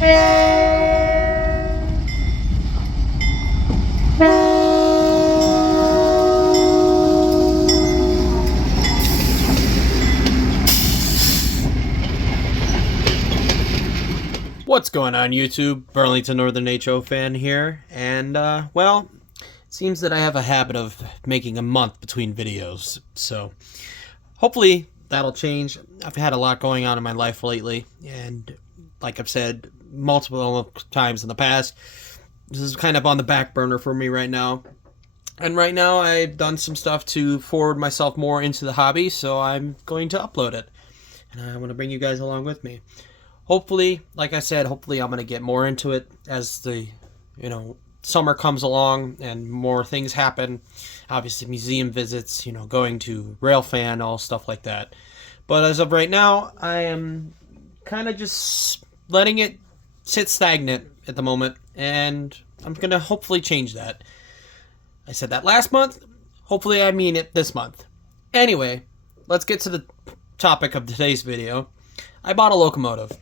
What's going on YouTube? Burlington Northern HO fan here, and well, it seems that I have a habit of making a month between videos, so hopefully that'll change. I've had a lot going on in my life lately, and like I've said multiple times in the past, this is kind of on the back burner for me right now. And right now I've done some stuff to forward myself more into the hobby, so I'm going to upload it, and I want to bring you guys along with me. Hopefully, like I said, hopefully I'm going to get more into it as the, summer comes along and more things happen. Obviously, museum visits, going to Railfan, all stuff like that. But as of right now, I am kind of just letting it sit stagnant at the moment, and I'm going to hopefully change that. I said that last month. Hopefully I mean it this month. Anyway, let's get to the topic of today's video. I bought a locomotive.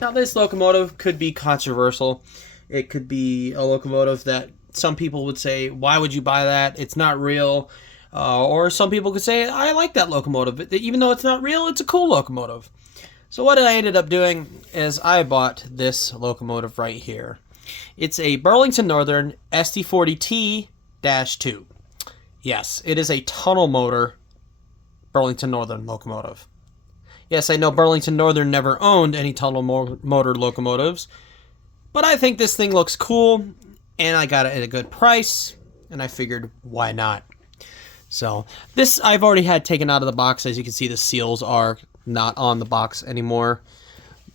Now, this locomotive could be controversial. It could be a locomotive that some people would say, why would you buy that? It's not real. Or some people could say, I like that locomotive. Even though it's not real, it's a cool locomotive. So what I ended up doing is I bought this locomotive right here. It's a Burlington Northern SD40T-2. Yes, it is a tunnel motor Burlington Northern locomotive. Yes, I know Burlington Northern never owned any tunnel motor locomotives, but I think this thing looks cool, and I got it at a good price, and I figured, why not? So, this I've already had taken out of the box. As you can see, the seals are not on the box anymore.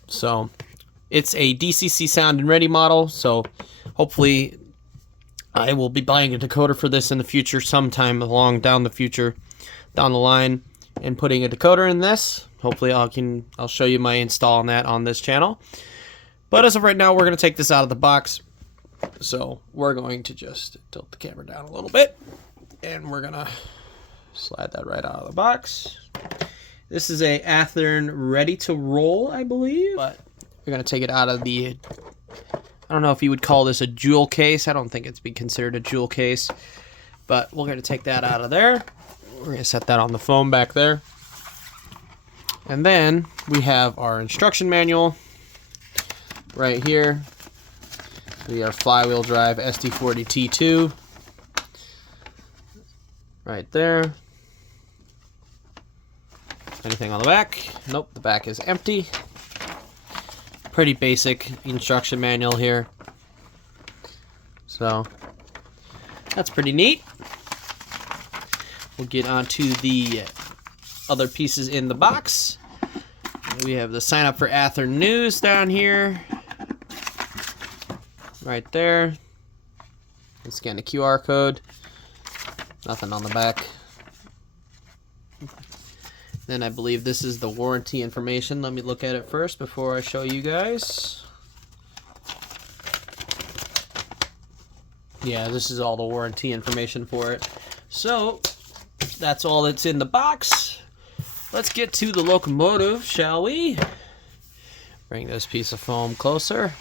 So, it's a DCC Sound and Ready model, so hopefully I will be buying a decoder for this in the future, sometime down the line, and putting a decoder in this. Hopefully I'll show you my install on that on this channel. But as of right now, we're going to take this out of the box. So we're going to just tilt the camera down a little bit, and we're going to slide that right out of the box. This is a Atheran ready to roll, I believe. But we're going to take it out of the, I don't know if you would call this a jewel case. I don't think it's be considered a jewel case. But we're going to take that out of there. We're going to set that on the foam back there. And then we have our instruction manual right here. We have flywheel drive SD40T-2 right there. Anything on the back? Nope, the back is empty. Pretty basic instruction manual here. So that's pretty neat. We'll get on to the other pieces in the box. We have the sign up for Atheran news down here. Right there. And scan the QR code. Nothing on the back. Then I believe this is the warranty information. Let me look at it first before I show you guys. Yeah, this is all the warranty information for it. So that's all that's in the box. Let's get to the locomotive, shall we? Bring this piece of foam closer.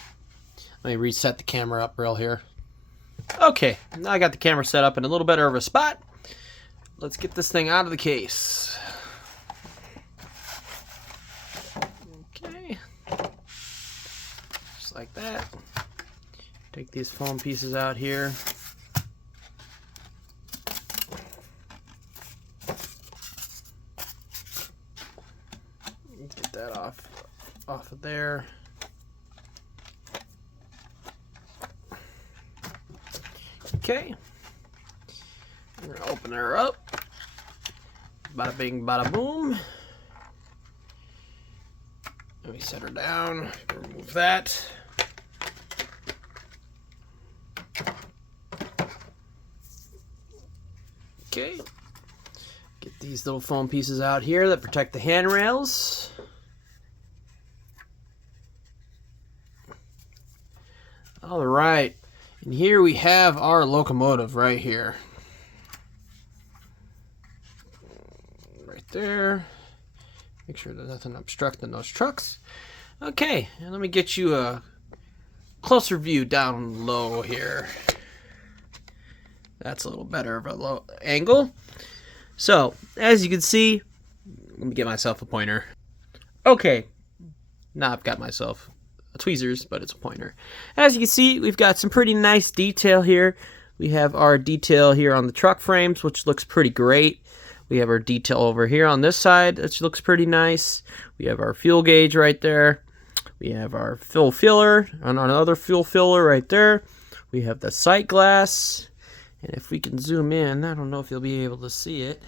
Let me reset the camera up real here. Okay, now I got the camera set up in a little better of a spot. Let's get this thing out of the case. Okay. Just like that. Take these foam pieces out here. Get that off of there. Okay. We're gonna open her up. Bada bing, bada boom. Let me set her down. Remove that. Okay. Get these little foam pieces out here that protect the handrails. All right. And here we have our locomotive right here. Right there. Make sure there's nothing obstructing those trucks. Okay, and let me get you a closer view down low here. That's a little better of a low angle. So, as you can see, let me get myself a pointer. Okay, now I've got myself a tweezers, but it's a pointer. As you can see, we've got some pretty nice detail here. We have our detail here on the truck frames, which looks pretty great. We have our detail over here on this side, which looks pretty nice. We have our fuel gauge right there. We have our fuel filler and another fuel filler right there. We have the sight glass. And if we can zoom in, I don't know if you'll be able to see it.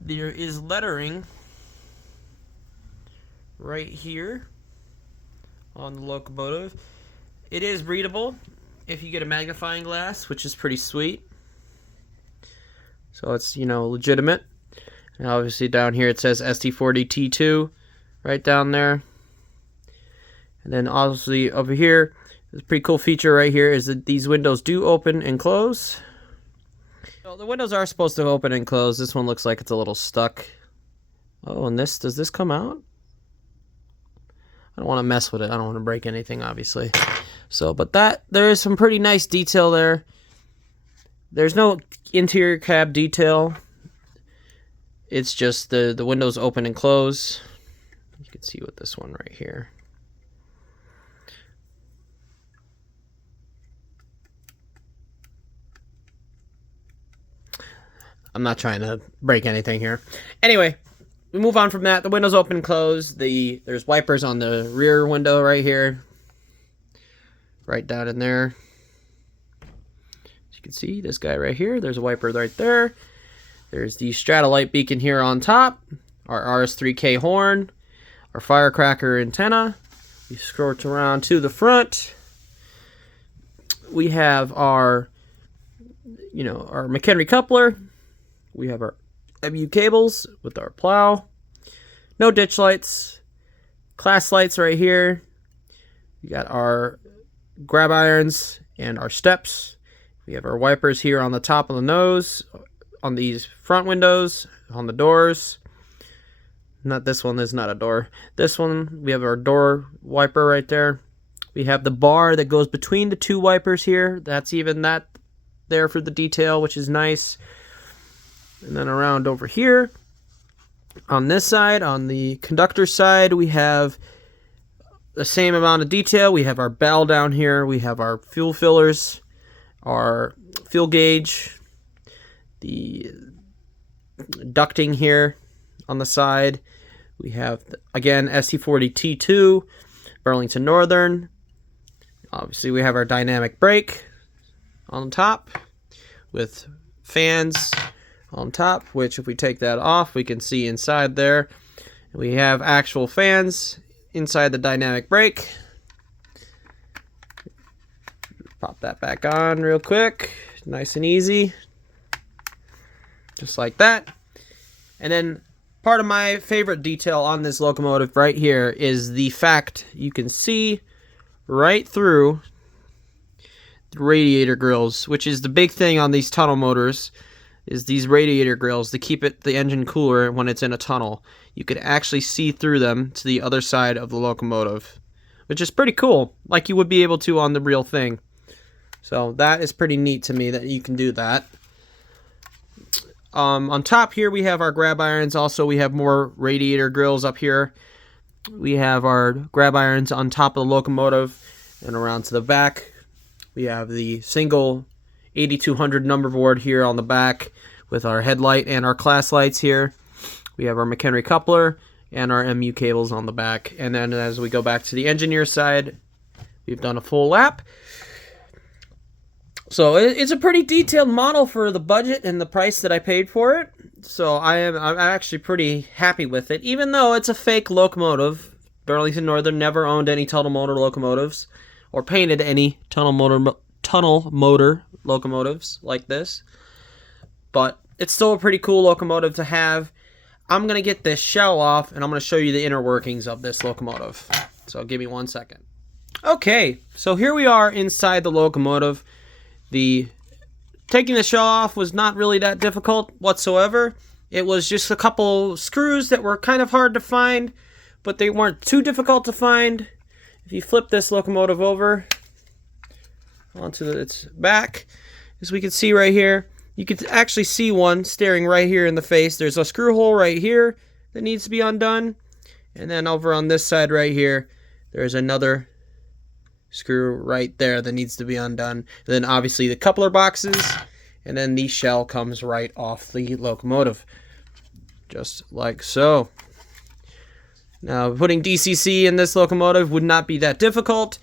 There is lettering right here on the locomotive. It is readable if you get a magnifying glass, which is pretty sweet. So it's, you know, legitimate. And obviously down here it says SD40T-2 right down there. And then obviously over here, a pretty cool feature right here is that these windows do open and close. So the windows are supposed to open and close. This one looks like it's a little stuck. Oh, and this, does this come out? I don't want to mess with it. I don't want to break anything, obviously. So, but there is some pretty nice detail there. There's no interior cab detail. It's just the windows open and close. You can see with this one right here. I'm not trying to break anything here. Anyway, we move on from that. The windows open and close. There's wipers on the rear window right here. Right down in there. As you can see, this guy right here, there's a wiper right there. There's the Stratolight beacon here on top. Our RS3K horn. Our firecracker antenna. We scroll around to the front. We have our, you know, our McHenry coupler. We have our MU cables with our plow. No ditch lights. Class lights right here. We got our grab irons and our steps. We have our wipers here on the top of the nose, on these front windows, on the doors. Not this one, there's not a door. This one, we have our door wiper right there. We have the bar that goes between the two wipers here. That's even that there for the detail, which is nice. And then around over here, on this side, on the conductor side, we have the same amount of detail. We have our bell down here. We have our fuel fillers, our fuel gauge, the ducting here on the side. We have, again, SD40T-2, Burlington Northern. Obviously, we have our dynamic brake on top with fans on top, which if we take that off, we can see inside there. We have actual fans inside the dynamic brake. Pop that back on real quick. Nice and easy. Just like that. And then part of my favorite detail on this locomotive right here is the fact you can see right through the radiator grills, which is the big thing on these tunnel motors, is these radiator grills to keep the engine cooler when it's in a tunnel. You could actually see through them to the other side of the locomotive, which is pretty cool, like you would be able to on the real thing. So that is pretty neat to me that you can do that. On top here we have our grab irons. Also, we have more radiator grills up here. We have our grab irons on top of the locomotive and around to the back. We have the single 8200 number board here on the back with our headlight and our class lights here. We have our McHenry coupler and our MU cables on the back. And then as we go back to the engineer side, we've done a full lap. So it's a pretty detailed model for the budget and the price that I paid for it. So I'm actually pretty happy with it, even though it's a fake locomotive. Burlington Northern never owned any tunnel motor locomotives or painted any tunnel motor locomotives like this. But it's still a pretty cool locomotive to have. I'm going to get this shell off and I'm going to show you the inner workings of this locomotive. So give me 1 second. Okay, so here we are inside the locomotive. Taking the shell off was not really that difficult whatsoever. It was just a couple screws that were kind of hard to find, but they weren't too difficult to find. if you flip this locomotive over onto its back, as we can see right here, you can actually see one staring right here in the face. There's a screw hole right here that needs to be undone. And then over on this side right here, there's another screw right there that needs to be undone. And then obviously the coupler boxes, and then the shell comes right off the locomotive, just like so. Now, putting DCC in this locomotive would not be that difficult.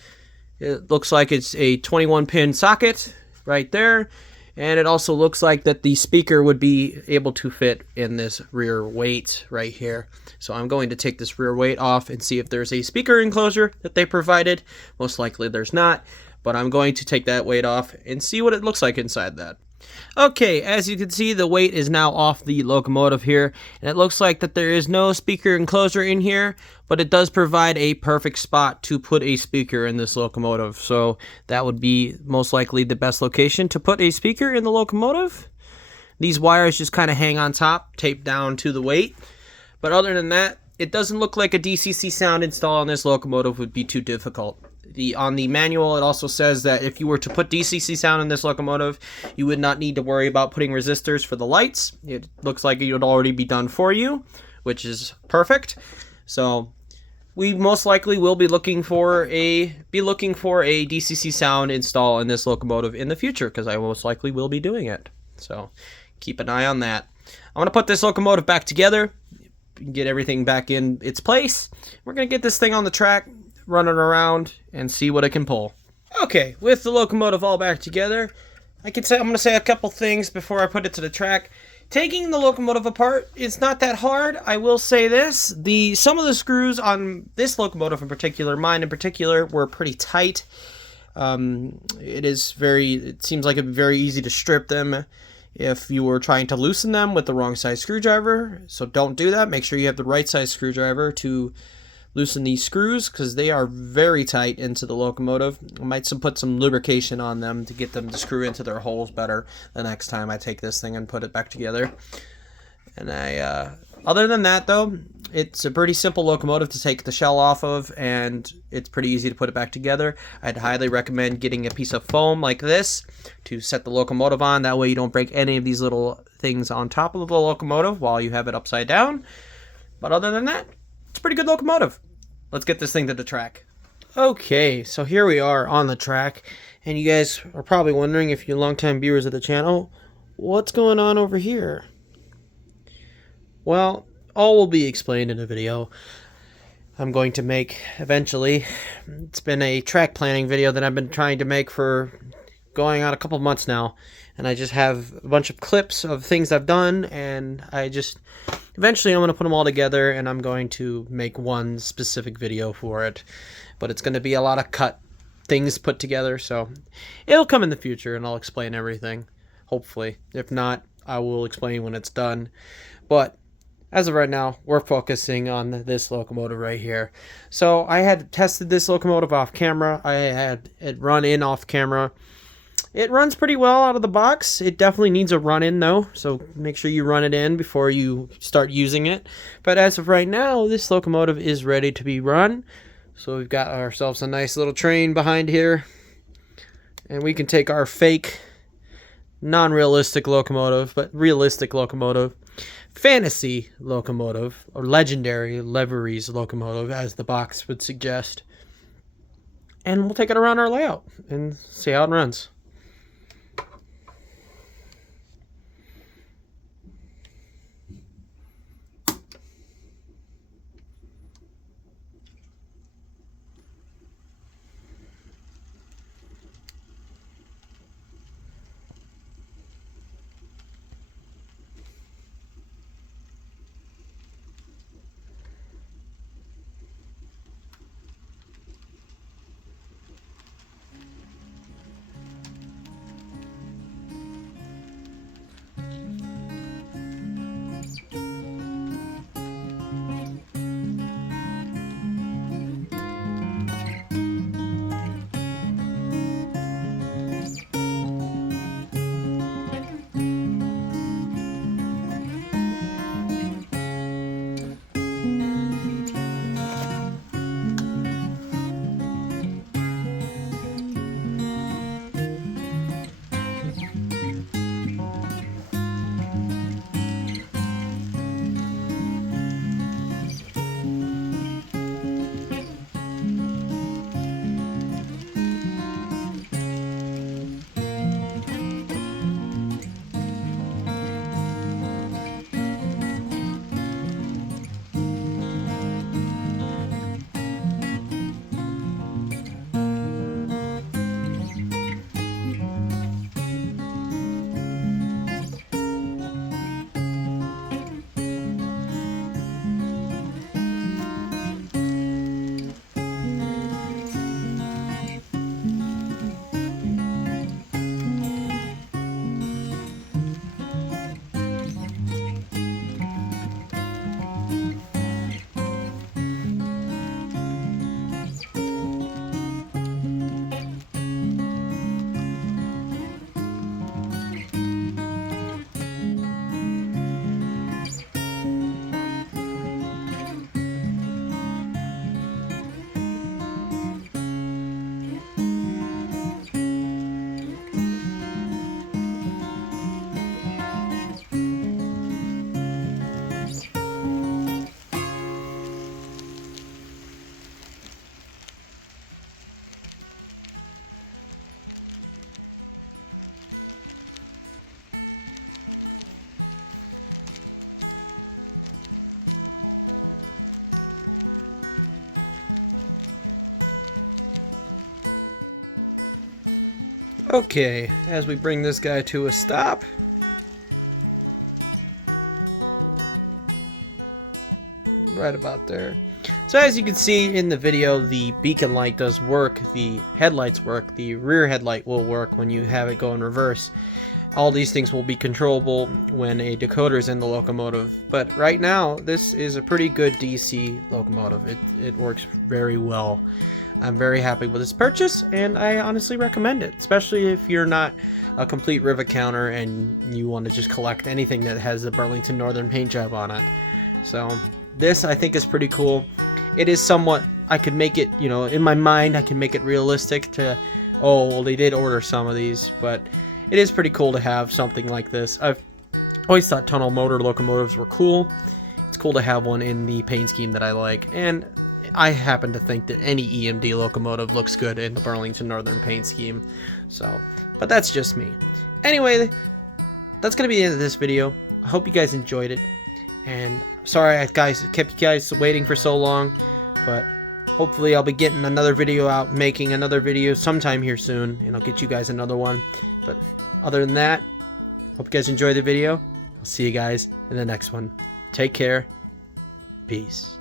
It looks like it's a 21-pin socket right there, and it also looks like that the speaker would be able to fit in this rear weight right here. So I'm going to take this rear weight off and see if there's a speaker enclosure that they provided. Most likely there's not, but I'm going to take that weight off and see what it looks like inside that. Okay, as you can see, the weight is now off the locomotive here, and it looks like that there is no speaker enclosure in here, but it does provide a perfect spot to put a speaker in this locomotive. So that would be most likely the best location to put a speaker in the locomotive. These wires just kind of hang on top, taped down to the weight. But other than that, it doesn't look like a DCC sound install on this locomotive would be too difficult. On the manual, it also says that if you were to put DCC sound in this locomotive, you would not need to worry about putting resistors for the lights. It looks like it would already be done for you, which is perfect. So we most likely will be looking for a DCC sound install in this locomotive in the future, because I most likely will be doing it. So keep an eye on that. I'm going to put this locomotive back together, get everything back in its place. We're going to get this thing on the track, run it around, and see what it can pull. Okay, with the locomotive all back together, I'm going to say a couple things before I put it to the track. Taking the locomotive apart, it's not that hard. I will say this, some of the screws on this locomotive in particular, mine in particular, were pretty tight. It seems like it'd be very easy to strip them if you were trying to loosen them with the wrong size screwdriver. So don't do that. Make sure you have the right size screwdriver to loosen these screws, because they are very tight into the locomotive. I might put some lubrication on them to get them to screw into their holes better the next time I take this thing and put it back together. And other than that though, it's a pretty simple locomotive to take the shell off of, and it's pretty easy to put it back together. I'd highly recommend getting a piece of foam like this to set the locomotive on. That way you don't break any of these little things on top of the locomotive while you have it upside down. But other than that, it's a pretty good locomotive. Let's get this thing to the track. Okay, so here we are on the track, and you guys are probably wondering, if you're longtime viewers of the channel, what's going on over here? Well, all will be explained in a video I'm going to make eventually. It's been a track planning video that I've been trying to make for going on a couple months now, and I just have a bunch of clips of things I've done, and eventually I'm going to put them all together, and I'm going to make one specific video for it. But it's going to be a lot of cut things put together, so it'll come in the future, and I'll explain everything, hopefully. If not, I will explain when it's done. But as of right now, we're focusing on this locomotive right here. So I had tested this locomotive off camera. I had it run in off camera. It runs pretty well out of the box. It definitely needs a run-in, though, so make sure you run it in before you start using it. But as of right now, this locomotive is ready to be run. So we've got ourselves a nice little train behind here, and we can take our fake, non-realistic locomotive, but realistic locomotive, fantasy locomotive, or legendary liveries locomotive, as the box would suggest, and we'll take it around our layout and see how it runs. Okay, as we bring this guy to a stop, right about there. So as you can see in the video, the beacon light does work, the headlights work, the rear headlight will work when you have it go in reverse. All these things will be controllable when a decoder is in the locomotive, but right now this is a pretty good DC locomotive. It works very well. I'm very happy with this purchase, and I honestly recommend it, especially if you're not a complete rivet counter and you want to just collect anything that has the Burlington Northern paint job on it. So this I think is pretty cool. It is somewhat, I could make it, you know, in my mind I can make it realistic to, oh well, they did order some of these, but it is pretty cool to have something like this. I've always thought tunnel motor locomotives were cool. It's cool to have one in the paint scheme that I like, and I happen to think that any EMD locomotive looks good in the Burlington Northern paint scheme. So, but that's just me. Anyway, that's going to be the end of this video. I hope you guys enjoyed it, and sorry I kept you guys waiting for so long, but hopefully I'll be getting another video out, making another video sometime here soon, and I'll get you guys another one. But other than that, hope you guys enjoyed the video. I'll see you guys in the next one. Take care. Peace.